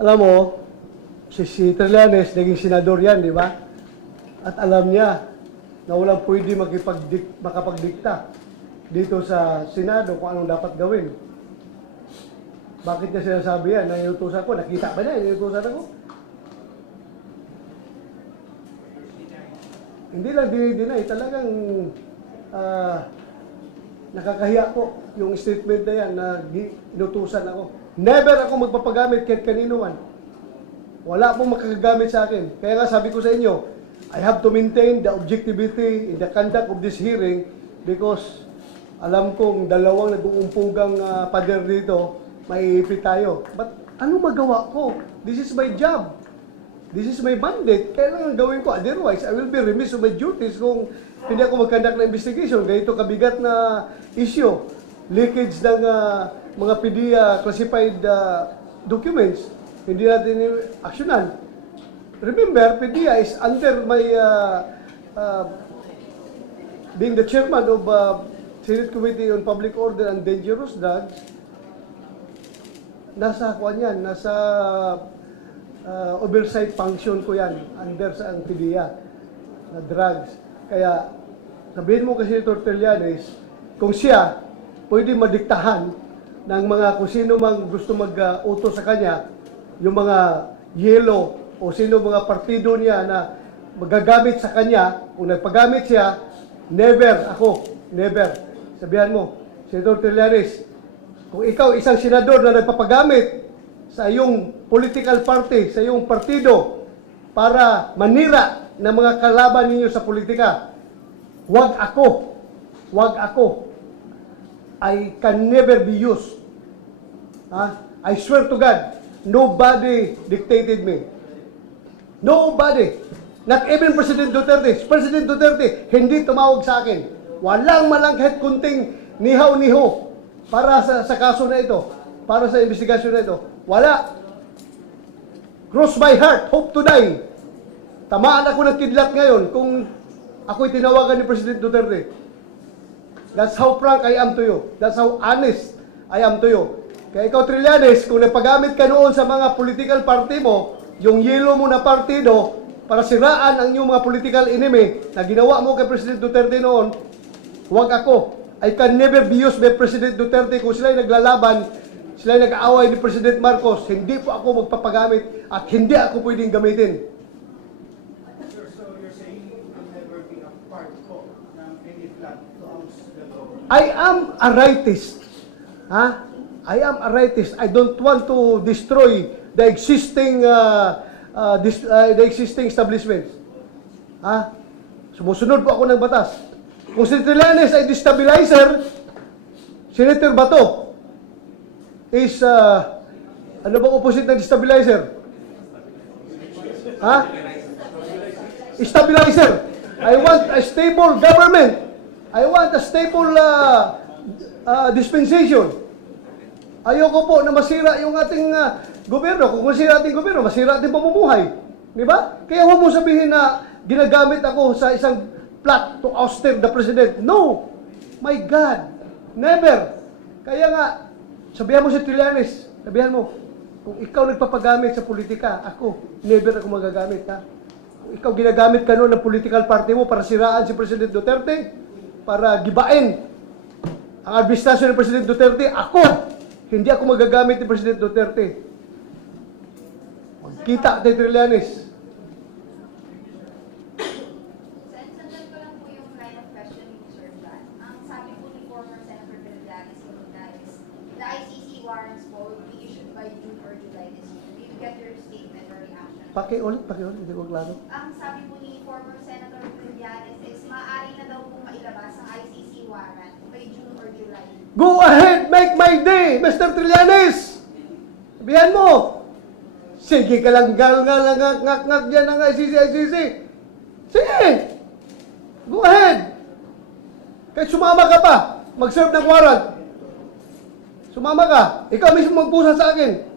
Alam mo, si, si Trillanes, naging senador yan, di ba? At alam niya na walang pwede makipagdik, makapagdikta dito sa Senado kung anong dapat gawin. Bakit niya sinasabi yan? Naiutusan ko. Nakita ba niya? Naiutusan ako. Hindi lang dinideny. Talagang ah, nakakahiya po yung statement na yan na inutusan ako. Never ako magpapagamit kahit kanino man. Wala pong makakagamit sa akin. Kaya nga sabi ko sa inyo, I have to maintain the objectivity in the conduct of this hearing because alam kong dalawang nag-uumpugang uh, pader dito, maiipit tayo. But ano magawa ko? This is my job. This is my mandate. Kailangan gawin ko. Otherwise, I will be remiss of my duties kung hindi ako mag-conduct na investigation. Ganito kabigat na issue. Leakage ng ah, mga PDEA classified ah, documents. Hindi natin aksyonan. Remember, PDEA is under my uh, uh, being the chairman of uh, Senate Committee on Public Order and Dangerous Drugs, nasa kuan yan, nasa uh, oversight function ko yan, under sa ang PDEA na drugs. Kaya, sabihin mo kasi ito, Trillanes, kung siya pwede madiktahan ng mga kung sino mang gusto mag-utos sa kanya, yung mga yellow o sino mga partido niya na magagamit sa kanya, kung nagpagamit siya, never ako, never. Sabihan mo, Senator Trillanes, kung ikaw isang senador na nagpapagamit sa iyong political party, sa iyong partido, para manira ng mga kalaban ninyo sa politika, wag ako, wag ako. I can never be used. Ha? I swear to God, nobody dictated me. Nobody. Not even President Duterte. President Duterte, hindi tumawag sa akin. Walang malang kahit kunting nihaw-niho para sa, sa kaso na ito, para sa investigasyon na ito. Wala. Cross my heart, hope to die. Tamaan ako ng kidlat ngayon kung ako'y tinawagan ni President Duterte. That's how frank I am to you. That's how honest I am to you. Kaya ikaw, Trillanes, kung napagamit ka noon sa mga political party mo, yung yelo mo na partido, para siraan ang iyong mga political enemy na ginawa mo kay President Duterte noon, huwag ako. I can never be used by President Duterte kung sila'y naglalaban, sila'y nag-aaway ni President Marcos, hindi po ako magpapagamit at hindi ako pwedeng gamitin. So you're saying you never be a part ko I am a rightist. Ha? I am a rightist. I don't want to destroy the existing uh, uh, dis- uh, the existing establishments. Ha? Sumusunod po ako ng batas. Kung si Trillanes ay destabilizer, Senator Bato is uh, ano bang opposite ng destabilizer? Ha? Stabilizer. I want a stable government. I want a stable uh, uh, dispensation. Ayoko po na masira yung ating uh, gobyerno. Kung masira ating gobyerno, masira ating pamumuhay. Di ba? Kaya huwag mo sabihin na ginagamit ako sa isang plot to ouster the president. No! My God! Never! Kaya nga, sabihan mo si Trillanes, sabihan mo, kung ikaw nagpapagamit sa politika, ako, never ako magagamit, ha? Ikaw ginagamit ka noon ng political party mo para siraan si President Duterte, para gibain ang administrasyon ng President Duterte, ako, hindi ako magagamit ni President Duterte. Magkita tayo Trillanes. Ni warrants po will be issued by June or July this year. Get your statement or reaction? Pakiulit, pakiulit, hindi ko klaro. Ang sabi po ni former Senator Trillanes is, maaari na daw po mailabas ang ICC warrant by June or July. Go ahead, make my day, Mr. Trillanes! Sabihan mo. Sige ka lang, gal nga lang, ngak, ngak, ngak dyan ang ICC, ICC. Sige. Go ahead. Kahit sumama ka pa, mag-serve ng warrant. Sumama ka. Ikaw mismo magpusa sa akin.